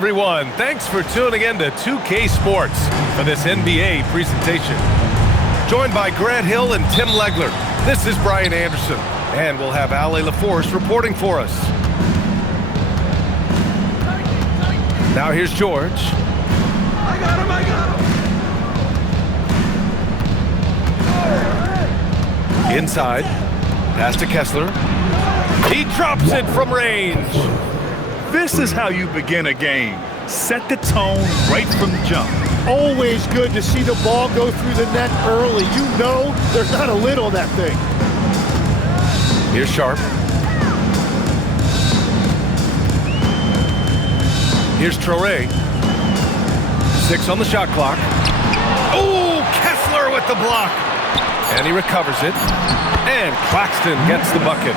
Everyone, thanks for tuning in to 2K Sports for this NBA presentation. Joined by Grant Hill and Tim Legler, this is Brian Anderson, and we'll have Ale LaForce reporting for us. Now here's George. I got him. Inside, pass to Kessler. He drops it from range. This is how you begin a game. Set the tone right from the jump. Always good to see the ball go through the net early. You know there's not a lid on that thing. Here's Sharp. Here's Traore. 6 on the shot clock. Oh, Kessler with the block. And he recovers it. And Claxton gets the bucket.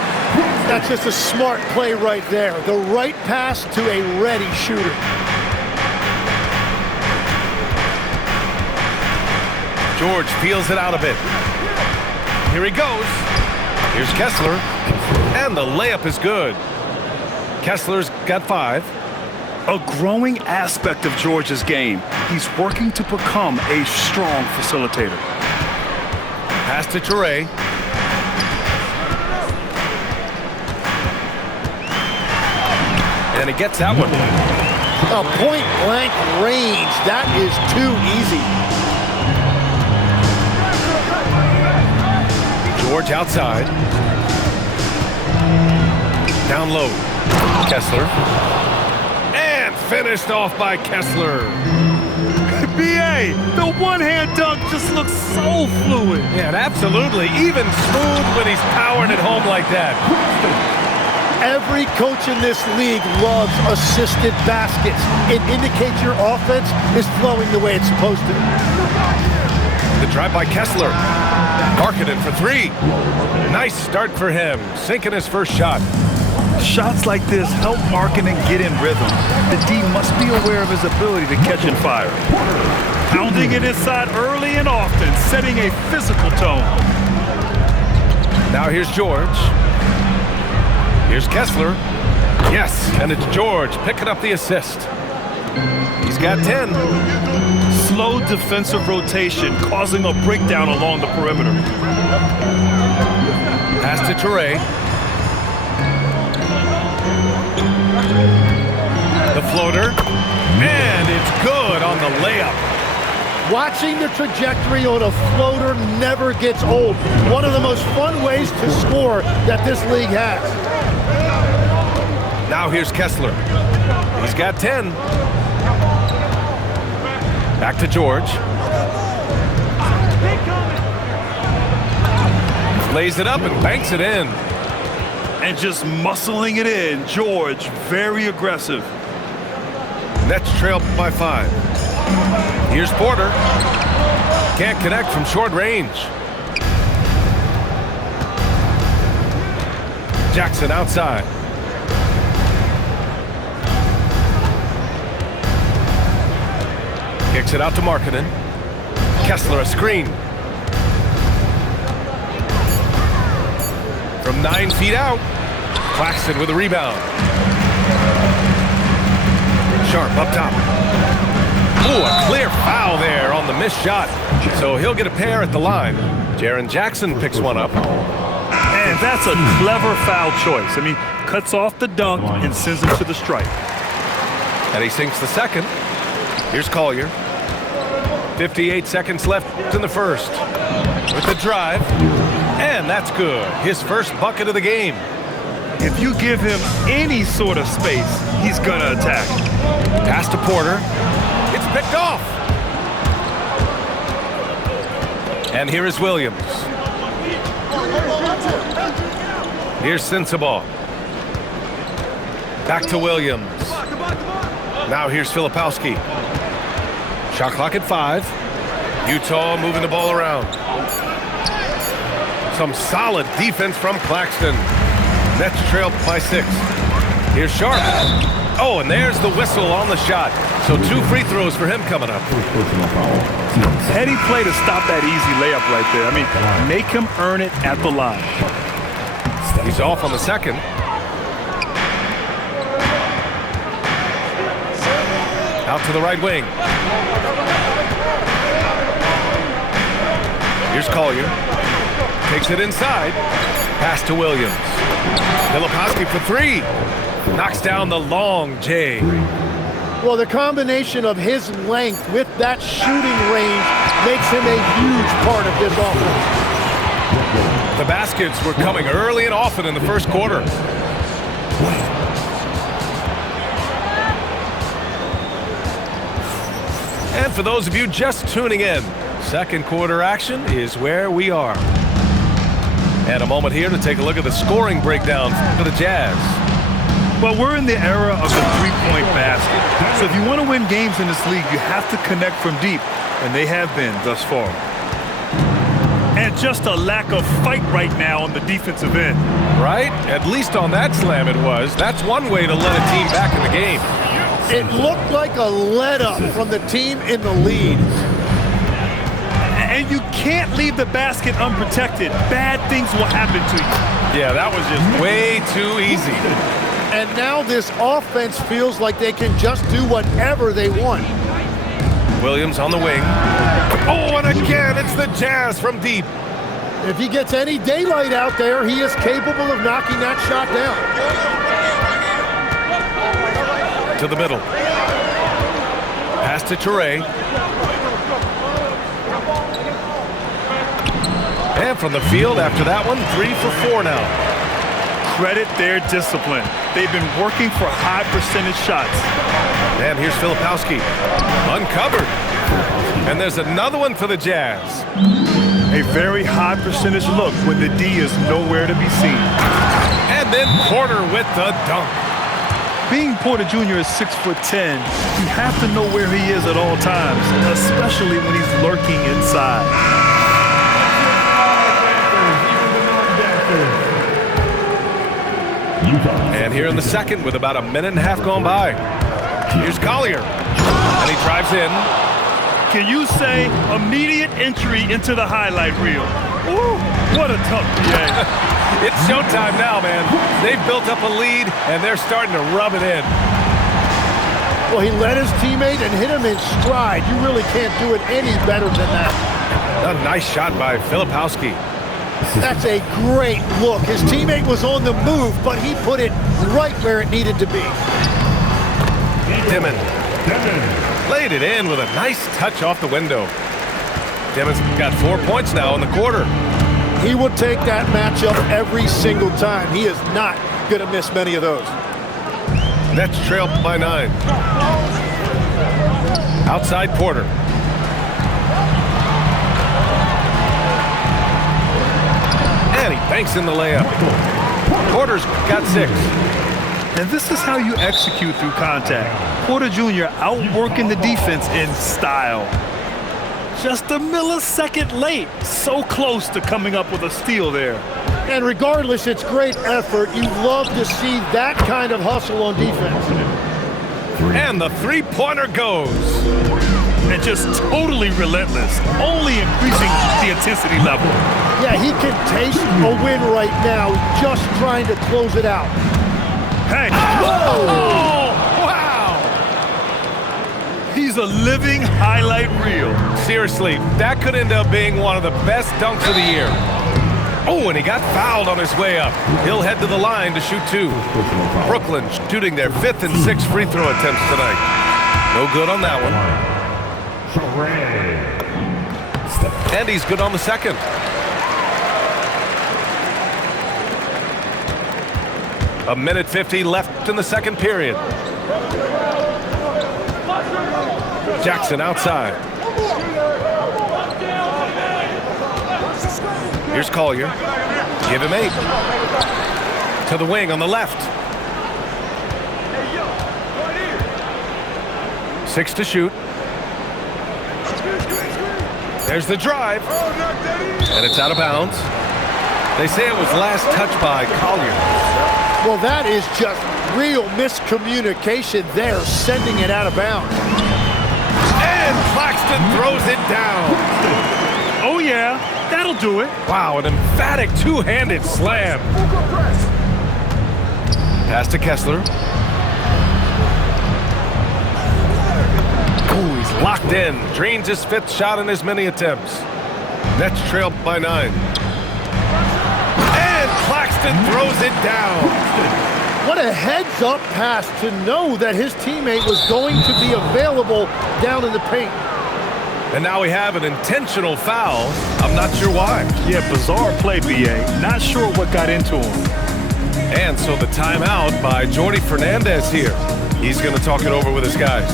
That's just a smart play right there. The right pass to a ready shooter. George feels it out a bit. Here he goes. Here's Kessler. And the layup is good. Kessler's got 5. A growing aspect of George's game. He's working to become a strong facilitator. Pass to Traore. And he gets that one. A point-blank range. That is too easy. George outside. Down low. Kessler. And finished off by Kessler. B.A., the one-hand dunk just looks so fluid. Yeah, absolutely. Even smooth when he's powering it home like that. Every coach in this league loves assisted baskets. It indicates your offense is flowing the way it's supposed to. The drive by Kessler. Marketed for 3. Nice start for him, sinking his first shot. Shots like this help Markkanen get in rhythm. The D must be aware of his ability to catch and fire. Pounding it inside early and often, setting a physical tone. Now here's George. Here's Kessler. Yes, and it's George picking up the assist. He's got 10. Slow defensive rotation causing a breakdown along the perimeter. Pass to Traore. The floater. And it's good on the layup. Watching the trajectory on a floater never gets old. One of the most fun ways to score that this league has. Now here's Kessler. He's got 10. Back to George. Lays it up and banks it in. And just muscling it in, George, very aggressive. Nets trail by 5. Here's Porter. Can't connect from short range. Jackson outside. Kicks it out to Markkanen. Kessler a screen. From 9 feet out. Claxton with a rebound. Sharp up top. Ooh, a clear foul there on the missed shot. So he'll get a pair at the line. Jaren Jackson picks one up. And that's a clever foul choice. I mean, cuts off the dunk and sends him to the stripe. And he sinks the second. Here's Collier. 58 seconds left in the first. With the drive. And that's good. His first bucket of the game. If you give him any sort of space, he's gonna attack. Pass to Porter. It's picked off. And here is Williams. Here's Sensabaugh. Back to Williams. Now here's Filipowski. Shot clock at 5. Utah moving the ball around. Some solid defense from Claxton. Nets trail by 6. Here's Sharp. Oh, and there's the whistle on the shot. So 2 free throws for him coming up. Heady play to stop that easy layup right there. I mean, make him earn it at the line. He's off on the second. Out to the right wing. Here's Collier. Takes it inside. Pass to Williams. Filipowski for three. Knocks down the long J. Well, the combination of his length with that shooting range makes him a huge part of this offense. The baskets were coming early and often in the first quarter. And for those of you just tuning in, second quarter action is where we are. And a moment here to take a look at the scoring breakdown for the Jazz. Well, we're in the era of the three-point basket. So if you want to win games in this league, you have to connect from deep, and they have been thus far. And just a lack of fight right now on the defensive end. Right? At least on that slam it was. That's one way to let a team back in the game. It looked like a let-up from the team in the lead. And you can't leave the basket unprotected. Bad things will happen to you. Yeah, that was just way too easy. And now this offense feels like they can just do whatever they want. Williams on the wing. Oh, and again, it's the Jazz from deep. If he gets any daylight out there, he is capable of knocking that shot down. To the middle. Pass to Toure. And from the field after that one, 3 for 4 now. Credit their discipline. They've been working for high percentage shots. And here's Filipowski. Uncovered. And there's another one for the Jazz. A very high percentage look when the D is nowhere to be seen. And then Porter with the dunk. Being Porter Jr. is 6'10", you have to know where he is at all times, especially when he's lurking inside. And here in the second with about a minute and a half gone by. Here's Collier. And he drives in. Can you say immediate entry into the highlight reel? Ooh, what a tough game. It's showtime now, man. They've built up a lead, and they're starting to rub it in. Well, he led his teammate and hit him in stride. You really can't do it any better than that. A nice shot by Filipowski. That's a great look. His teammate was on the move, but he put it right where it needed to be. Dimon laid it in with a nice touch off the window. Dimon's got 4 points now in the quarter. He will take that matchup every single time. He is not going to miss many of those. Nets trail by 9. Outside Porter. And he banks in the layup. Porter's got 6. And this is how you execute through contact. Porter Jr. outworking the defense in style. Just a millisecond late. So close to coming up with a steal there. And regardless, it's great effort. You love to see that kind of hustle on defense. And the three-pointer goes. And just totally relentless, only increasing the intensity level. Yeah, he can taste a win right now, just trying to close it out. Hey. Whoa! Oh, wow! He's a living highlight reel. Seriously, that could end up being one of the best dunks of the year. Oh, and he got fouled on his way up. He'll head to the line to shoot 2. Brooklyn shooting their 5th and 6th free throw attempts tonight. No good on that one. And he's good on the second. A minute 50 left in the second period. Jackson outside. Here's Collier. Give him 8. To the wing on the left. 6 to shoot. There's the drive. And it's out of bounds. They say it was last touched by Collier. Well, that is just real miscommunication there, sending it out of bounds. And Claxton throws it down. Oh, yeah, that'll do it. Wow, an emphatic two-handed slam. Pass to Kessler. Locked in. Drains his 5th shot in as many attempts. Nets trail by 9. And Claxton throws it down. What a heads-up pass to know that his teammate was going to be available down in the paint. And now we have an intentional foul. I'm not sure why. Yeah, bizarre play, B.A. Not sure what got into him. And so the timeout by Jordi Fernandez here. He's going to talk it over with his guys.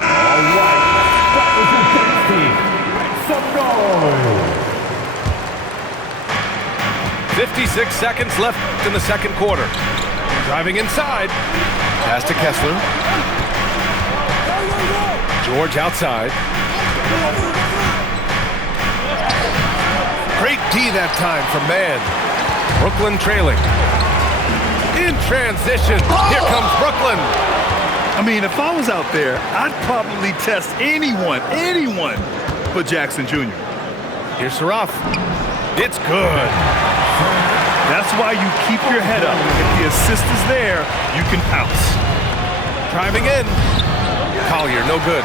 All right. That was intensity. Some noise. 56 seconds left in the second quarter. Driving inside. Pass to Kessler. George outside. Great D that time from Mann. Brooklyn trailing. In transition. Here comes Brooklyn. I mean, if I was out there, I'd probably test anyone but Jackson Jr. Here's Saraf. It's good. That's why you keep your head up. If the assist is there, you can pounce. Driving in. Collier, no good.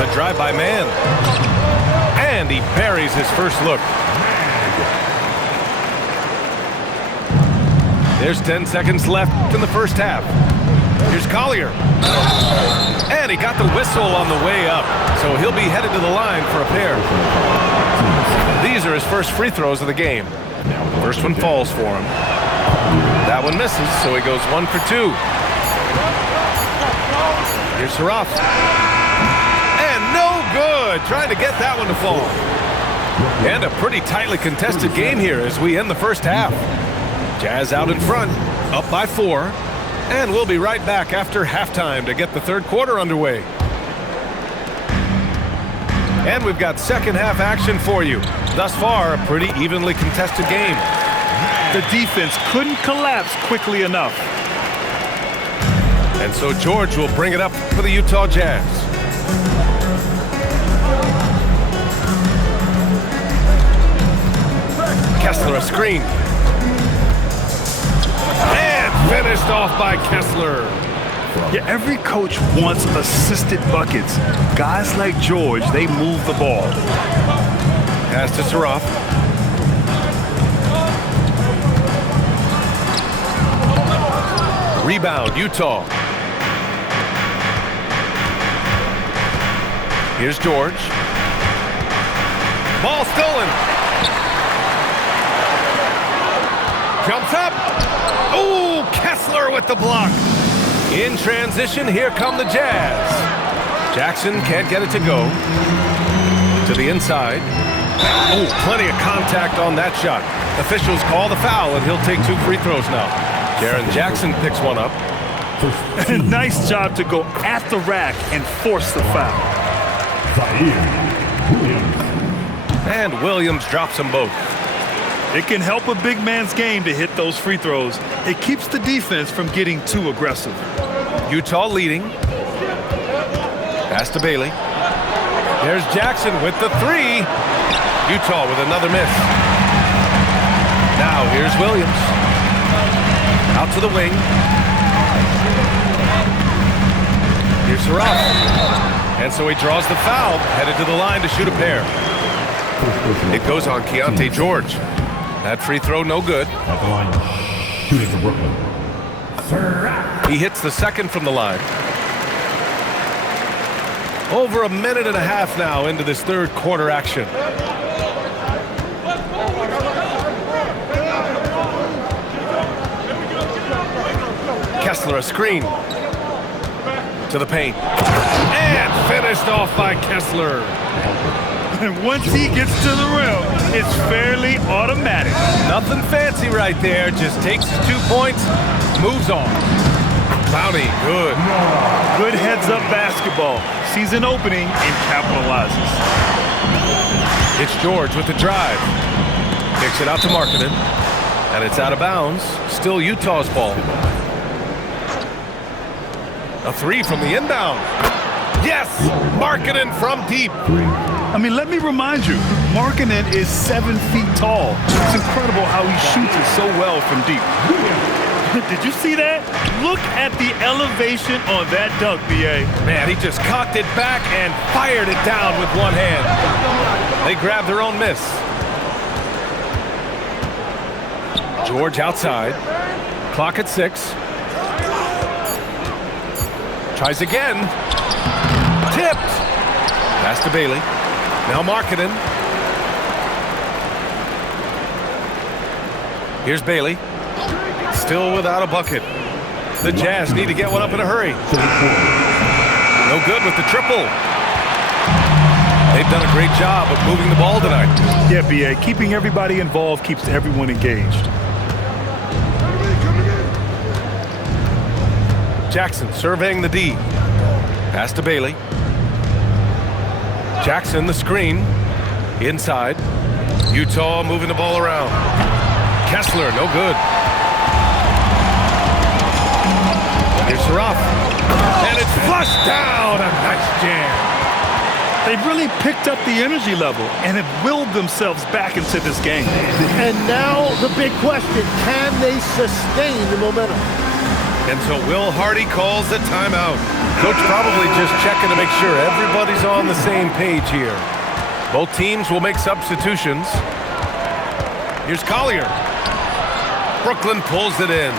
The drive by Mann. And he buries his first look. There's 10 seconds left in the first half. Here's Collier. And he got the whistle on the way up, so he'll be headed to the line for a pair. These are his first free throws of the game. First one falls for him. That one misses, so he goes 1 for 2. Here's Saraf. And no good. Trying to get that one to fall. And a pretty tightly contested game here as we end the first half. Jazz out in front, up by 4. And we'll be right back after halftime to get the third quarter underway. And we've got second half action for you. Thus far, a pretty evenly contested game. The defense couldn't collapse quickly enough. And so George will bring it up for the Utah Jazz. Kessler a screen. And finished off by Kessler. Yeah, every coach wants assisted buckets. Guys like George, they move the ball. Pass to Saraf. Rebound, Utah. Here's George. Ball stolen. Jumps up. Oh, Kessler with the block. In transition, here come the Jazz. Jackson can't get it to go. To the inside. Oh, plenty of contact on that shot. Officials call the foul, and he'll take 2 free throws now. Jaren Jackson picks one up. Nice job to go at the rack and force the foul. And Williams drops them both. It can help a big man's game to hit those free throws. It keeps the defense from getting too aggressive. Utah leading. Pass to Bailey. There's Jackson with the 3. Utah with another miss. Now here's Williams. Out to the wing. Here's Saraf. And so he draws the foul, headed to the line to shoot a pair. It goes on Keontae George. That free throw, no good. At the line, shooting for Brooklyn. He hits the second from the line. Over a minute and a half now into this third quarter action. Kessler a screen. To the paint. And finished off by Kessler. And once he gets to the rim, it's fairly automatic. Nothing fancy right there. Just takes his 2 points, moves on. Bounty, good. Good heads-up basketball. Sees an opening and capitalizes. It's George with the drive. Kicks it out to Markkanen. And it's out of bounds. Still Utah's ball. A 3 from the inbound. Yes! Markkanen from deep. I mean, let me remind you, Markkanen is 7 feet tall. It's incredible how he shoots it so well from deep. Did you see that? Look at the elevation on that dunk, B.A. Man, he just cocked it back and fired it down with one hand. They grabbed their own miss. George outside. Clock at 6. Tries again. Tipped. Pass to Bailey. Now Markkanen. Here's Bailey. Still without a bucket. The Jazz need to get one up in a hurry. No good with the triple. They've done a great job of moving the ball tonight. Yeah, B.A., keeping everybody involved keeps everyone engaged. Jackson surveying the D. Pass to Bailey. Jackson, the screen. Inside. Utah moving the ball around. Kessler, no good. Here's Saraf. And it's flushed down. A nice jam. They've really picked up the energy level and have willed themselves back into this game. And now the big question, can they sustain the momentum? And so Will Hardy calls the timeout. Coach probably just checking to make sure everybody's on the same page here. Both teams will make substitutions. Here's Collier. Brooklyn pulls it in.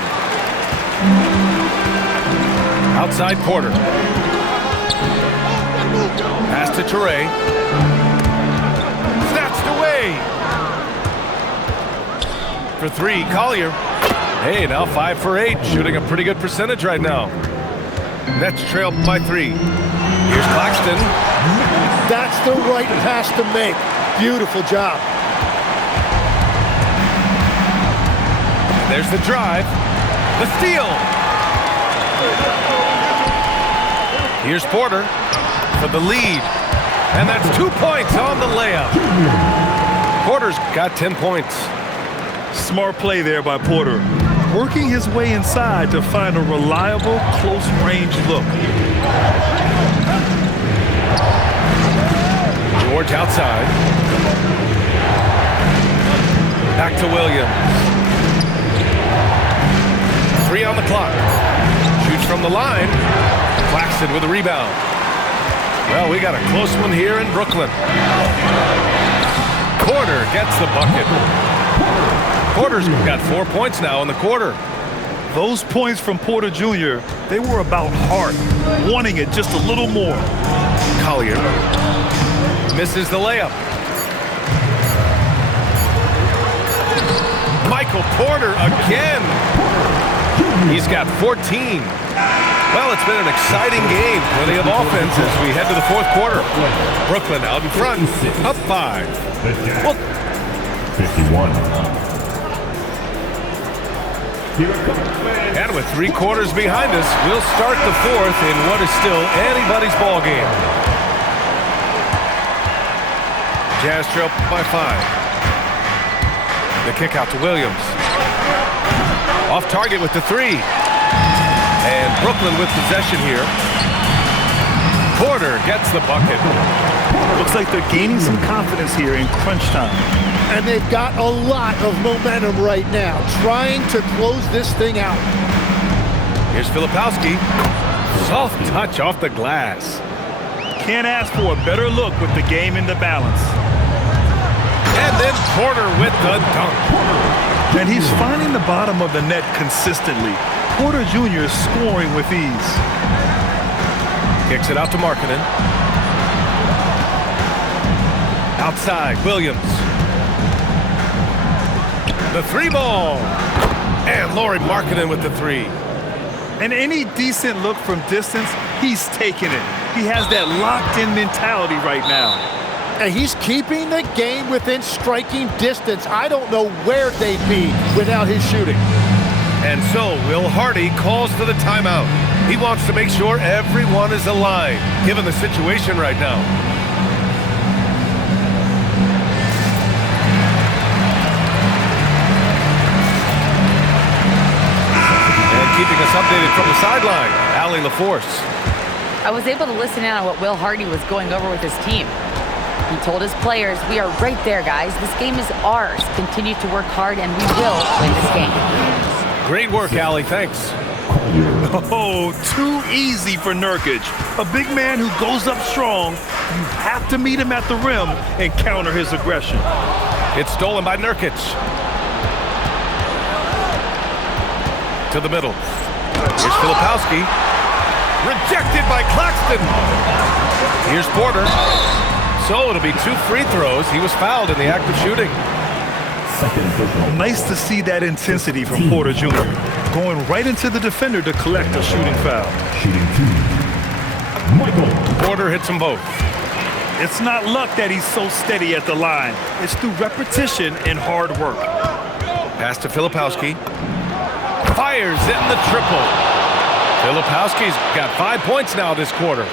Outside Porter. Pass to Toure. Snatched away. For 3, Collier. Hey, now 5 for 8. Shooting a pretty good percentage right now. Nets trail by 3. Here's Claxton. That's the right pass to make. Beautiful job. There's the drive. The steal. Here's Porter for the lead. And that's 2 points on the layup. Porter's got 10 points. Smart play there by Porter. Working his way inside to find a reliable, close-range look. George outside. Back to Williams. 3 on the clock. Shoots from the line. Claxton with a rebound. Well, we got a close one here in Brooklyn. Porter gets the bucket. Porter's got 4 points now in the quarter. Those points from Porter Jr., they were about heart, wanting it just a little more. Collier misses the layup. Michael Porter again. He's got 14. Well, it's been an exciting game. Plenty of offense as we head to the fourth quarter. Brooklyn out in front, up 5. Well, 51. and with 3 quarters behind us, we'll start the fourth in what is still anybody's ball game. Jazz trail by 5. The kick out to Williams. Off target with the 3. And Brooklyn with possession here. Porter gets the bucket. Looks like they're gaining some confidence here in crunch time. And they've got a lot of momentum right now, trying to close this thing out. Here's Filipowski. Soft touch off the glass. Can't ask for a better look with the game in the balance. And then Porter with the dunk. And he's finding the bottom of the net consistently. Porter Jr. is scoring with ease. Kicks it out to Markkanen. Outside, Williams. The 3 ball. And Lauri Markkanen with the 3. And any decent look from distance, he's taking it. He has that locked-in mentality right now. And he's keeping the game within striking distance. I don't know where they'd be without his shooting. And so Will Hardy calls for the timeout. He wants to make sure everyone is aligned, given the situation right now. And keeping us updated from the sideline, Allie LaForce. I was able to listen in on what Will Hardy was going over with his team. He told his players, "We are right there, guys. This game is ours. Continue to work hard, and we will win this game." Great work, Allie. Thanks. Oh, too easy for Nurkic. A big man who goes up strong. You have to meet him at the rim and counter his aggression. It's stolen by Nurkic. To the middle. Here's Filipowski. Rejected by Claxton. Here's Porter. So it'll be 2 free throws. He was fouled in the act of shooting. Nice to see that intensity from Porter Jr. Going right into the defender to collect a shooting foul. Shooting 2. Michael. Porter hits them both. It's not luck that he's so steady at the line. It's through repetition and hard work. Pass to Filipowski. Fires in the triple. Filipowski's got 5 points now this quarter.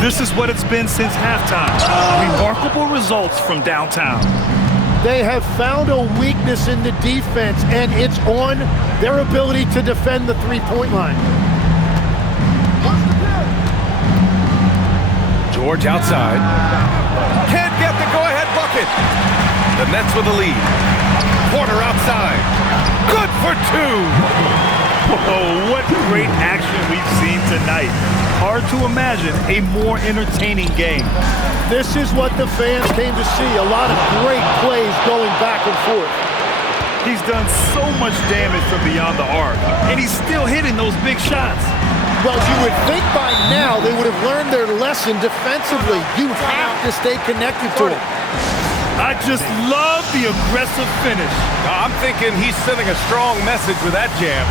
This is what it's been since halftime. Remarkable results from downtown. They have found a weakness in the defense, and it's on their ability to defend the three-point line. George outside. Can't get the go-ahead bucket. The Nets with the lead. Porter outside. Good for 2. Oh, what great action we've seen tonight. Hard to imagine a more entertaining game. This is what the fans came to see. A lot of great plays going back and forth. He's done so much damage from beyond the arc, and he's still hitting those big shots. Well, you would think by now they would have learned their lesson defensively. You have to stay connected to it. I just love the aggressive finish. I'm thinking he's sending a strong message with that jam.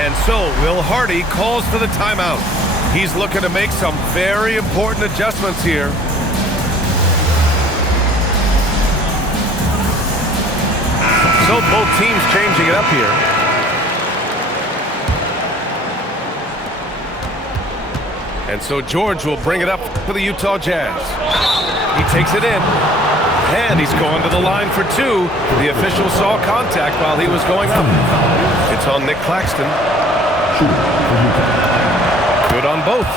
And so Will Hardy calls for the timeout. He's looking to make some very important adjustments here. So both teams changing it up here. And so George will bring it up for the Utah Jazz. He takes it in. And he's going to the line for 2. The official saw contact while he was going up. It's on Nick Claxton. Good on both.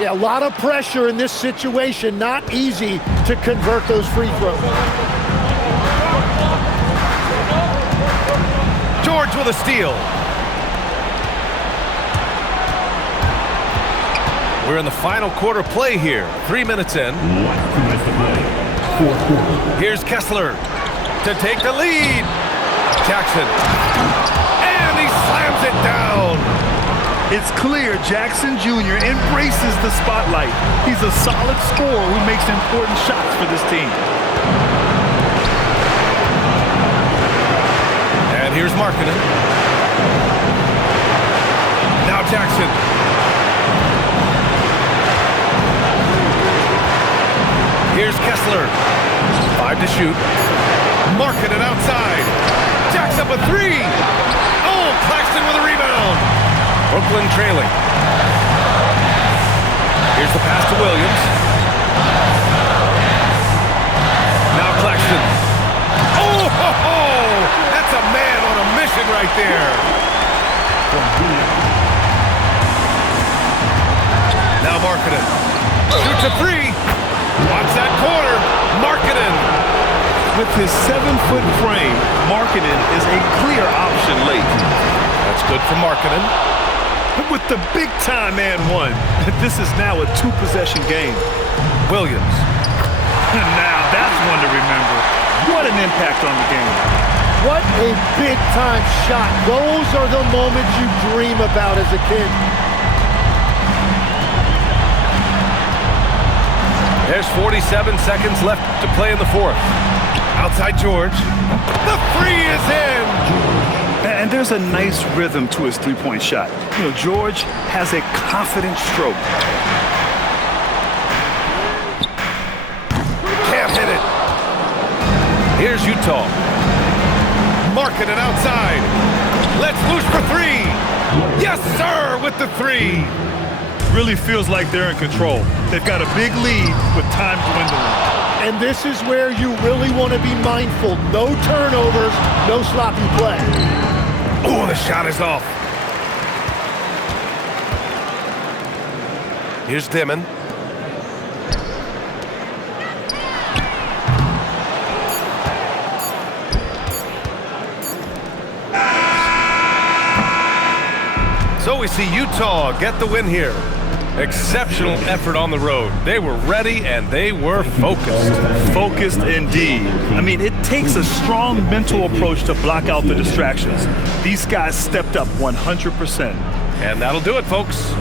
Yeah, a lot of pressure in this situation. Not easy to convert those free throws. George with a steal. We're in the final quarter play here. 3 minutes in. Here's Kessler to take the lead. Jackson. And he slams it down. It's clear Jackson Jr. embraces the spotlight. He's a solid scorer who makes important shots for this team. And here's Markkanen. Now Jackson. Here's Kessler. 5 to shoot. Markkanen outside. Jacks up a 3. Oh, Claxton with a rebound. Brooklyn trailing. Here's the pass to Williams. Now Claxton. Oh, ho, ho! That's a man on a mission right there. Now Markkanen. Shoots a 3. Watch that corner. Markkanen. With his 7-foot frame, Markkanen is a clear option late. That's good for Markkanen. With the big-time and 1, this is now a 2-possession game. Williams. Now that's one to remember. What an impact on the game. What a big-time shot. Those are the moments you dream about as a kid. There's 47 seconds left to play in the 4th. Outside George. The 3 is in. And there's a nice rhythm to his three-point shot. You know, George has a confident stroke. Can't hit it. Here's Utah. Markkanen outside. Let's loose for 3. Yes, sir, with the 3. Really feels like they're in control. They've got a big lead with time dwindling. And this is where you really want to be mindful. No turnovers, no sloppy play. Oh, the shot is off. Here's Dimon. So we see Utah get the win here. Exceptional effort on the road. They were ready and they were focused. Focused indeed. I mean, it takes a strong mental approach to block out the distractions. These guys stepped up 100%. And that'll do it, folks.